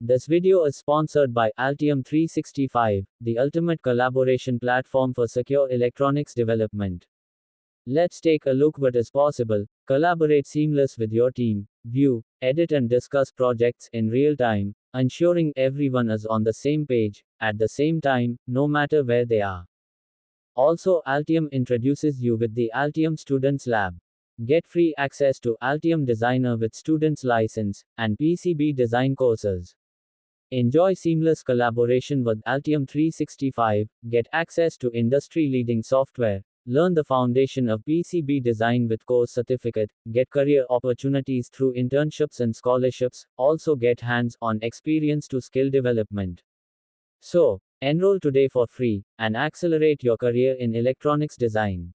This video is sponsored by Altium 365, the ultimate collaboration platform for secure electronics development. Let's take a look what is possible. Collaborate seamless with your team, view, edit and discuss projects in real time, ensuring everyone is on the same page, at the same time, no matter where they are. Also, Altium introduces you with the Altium Students Lab. Get free access to Altium Designer with students license, and PCB design courses. Enjoy seamless collaboration with Altium 365, get access to industry-leading software, learn the foundation of PCB design with course certificate, get career opportunities through internships and scholarships, also get hands-on experience to skill development. So, enroll today for free, and accelerate your career in electronics design.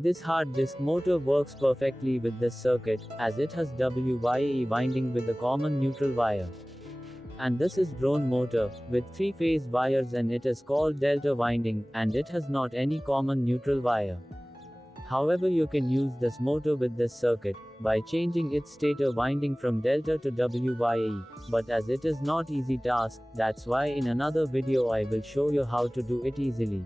This hard disk motor works perfectly with this circuit, as it has WYE winding with a common neutral wire. And this is drone motor, with 3-phase wires, and it is called delta winding, and it has not any common neutral wire. However, you can use this motor with this circuit, by changing its stator winding from delta to WYE, but as it is not easy task, that's why in another video I will show you how to do it easily.